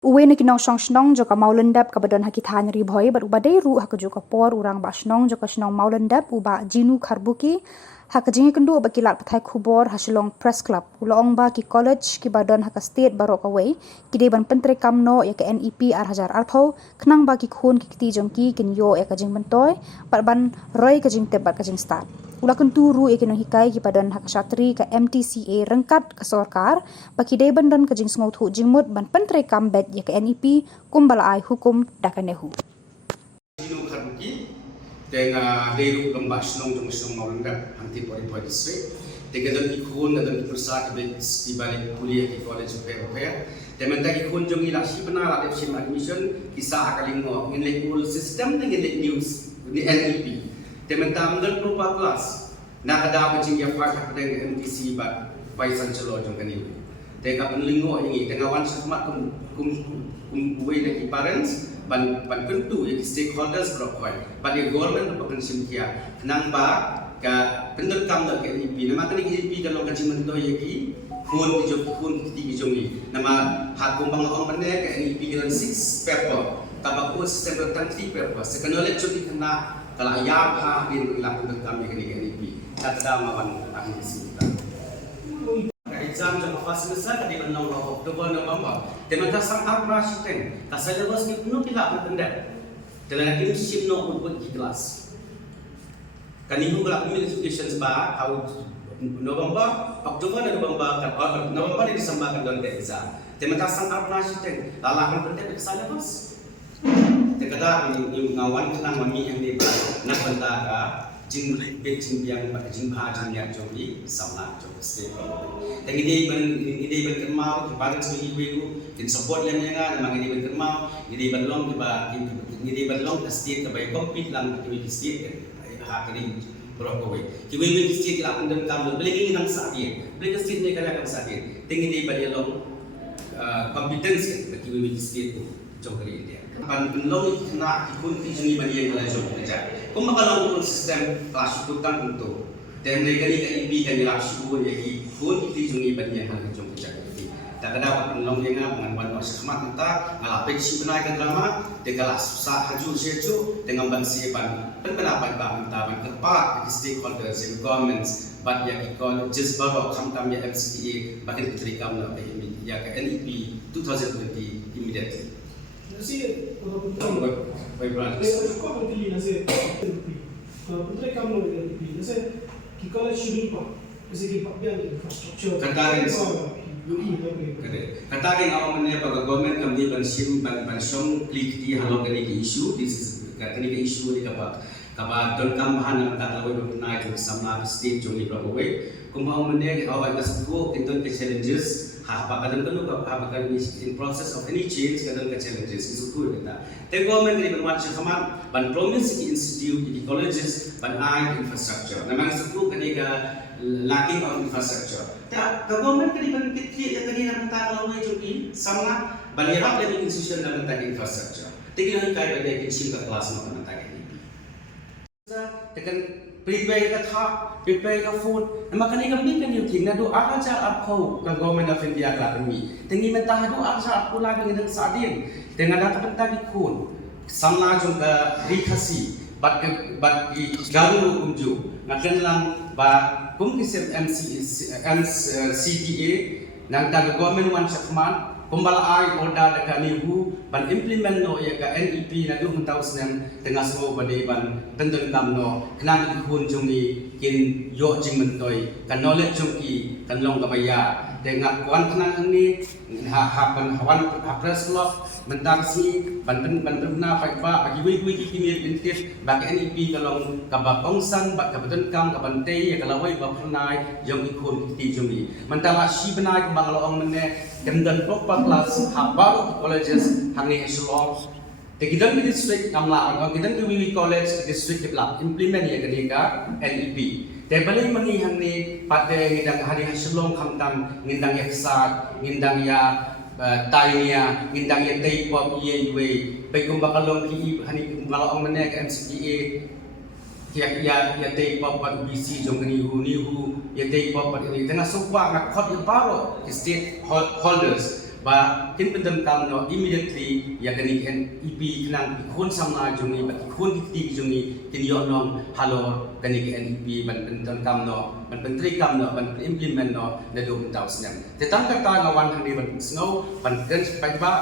Uwe na kinong snong joka maulendap kabadon hakithan ribhoy bar ubadai ru hakajuka por urang ba snong joka snong maulendap uba jinu kharbuki hakajingi kendu bakilat pathai khubor hasilong press club ulong ba ki college ki badon haka state barok away kide ban pentre kamno ya ke NEP ar hajar artho khnang ba ki khun ki kiti jongki kin yo ya kajing bentoy ban roy kajing tebat kajing start ulakan turu ekinong hikai ki padan hak syatri ka MTCA rengkat ke sorkar baki dei bandan ka jing sngot hu jingmut ban pentre kambet ya ke NEP kumbala ai hukum dakanehu Jinu Kharbuki dengan Deru Gambas Nong Jong Snong Maulendap Anti Pori District dengan ikun dan ikut di balik kuliah di College of Fair dan mentagi ikun jong ilasi benar ada sim admission kisah akalingo ngilek ul sistem dengan ngilek news di NEP dan mentamdan berupa kelas nak ada macam yang fakta pada MTC bat Paisan Celo jong kaniu dan kapan lingo ini dengan wan semat kuwe lagi parents ban pentu yang stakeholders berapa ban yang government berapa simkia namba ka pendek kam dak NEP nama kan NEP dalam kajian mendo yaki kun ti jongi nama hak kumbang ong mene ka NEP dalam 6 paper tabako sistem tentang 3 paper sekenole cuti kena kalau ayam ha din ilang pendek kam yang NEP kata mawan ahli simta exam jam fast semester kadi benong Oktober November tema ta sang apa siten ta syllabus ni penuh tidak berpendak dalam kini sim no untuk di kelas kani hu gelap education sebab tahun November Oktober dan November ni disembakan dalam exam tema ta sang apa siten lalahan pendak ke syllabus tekada ni ngawan kenang mami yang ni nak bentaka jing yang jing jing yang jogi sama jogi state dan ini ben kemau di bagian segi ibu dan support yang ada memang ini ben kemau ini belum ini belum state kebaik komplit lang di state hak ini berapa kiwi state lah pun kamu boleh ini nang sakit boleh state ni kalau sakit tinggi ini belum competence kiwi state jogi dia kan belum nak ikut tinggi bagi yang lain jogi kerja kung makalong sistem kelas hutan untuk dan mereka ni KIP kan dilapsi pun jadi pun itu jungi banyak hal yang jom kerja itu tak ada penolong yang dengan bantuan semat kita ngalapin si benaik drama dengan susah haju seju dengan bansi ban pendapat bang taban kepat stakeholders and governments but yang ikon just baru kami MCTA bagian putri kami nak ya ke NEP 2020 immediately. Nasi kalau pilih nasi kalau putri kamu pilih nasi kita schedule pak nasi kita biar infrastructure katakan awak mana pada government kami bansim bansong klik di halau kini ke isu kini ke isu di kapak don kambahan yang tak lalu berkenai ke sama state jom berapa way kumpul mana awak kasih kita ke challenges apa kadang in process of any change kadang ke challenges itu cool kita. Tapi government ini bermacam sama ban promise di institute di colleges ban infrastructure. Namanya itu kan lacking of infrastructure. Tapi government ini ban kecil tadi nak tak kalau jadi sama balirap learning institution dalam tentang infrastructure. Tapi yang kaya pada kecil ke kelas nak tentang ini. Tekan prepare ka thak prepare ka food nama kani kam ni kan yutin na do akan jar apau ka government of India ka mi tengi mentah do akan apu lagi dengan sadin dengan data pentagi kun samla jong ka rikasi bat garu unju ngaken lang ba kum kisem MCTA nang ta government wan sakman kumbala ai order da kami hu ban implement no ya ka NEP na du tahu senang tengah semua badai ban tentang kam no kenang ikun jungi kin yo jing mentoi kan knowledge jungi kan long kabaya dengan kuan kenang ni ban hawan press club mentar si ban na pai ba bagi wi kimi intif bagi NEP kalong kabapongsan bak kabadan kam kabante ya kalawai ba pernai yang ikun ti jungi mentala si benai kembang loong mene dan proper class habaru colleges hangi eselon tegidang di district namla ang gidang di college district develop implement ya kenika NEP tebali mangi hangi pada ngidang hari eselon kamtam ngindang ya kesat ngindang ya tainya ngindang ya taipop ye baik bakalong ki hani ngalong mene MCTA ya taipop pat BC jong ni hu ya taipop pat ini tengah supa ngakot ya baro state holders ba kin pendem kam no immediately ya kani ken ipi klang ikhon samna jungi ba ikhon kiti jungi kin yo nong halo kani ken ipi ban pendem kam no ban pentri kam no ban implement no na do taw snam te tang ka ta ngawan hang ni ban snow ban ken pai ba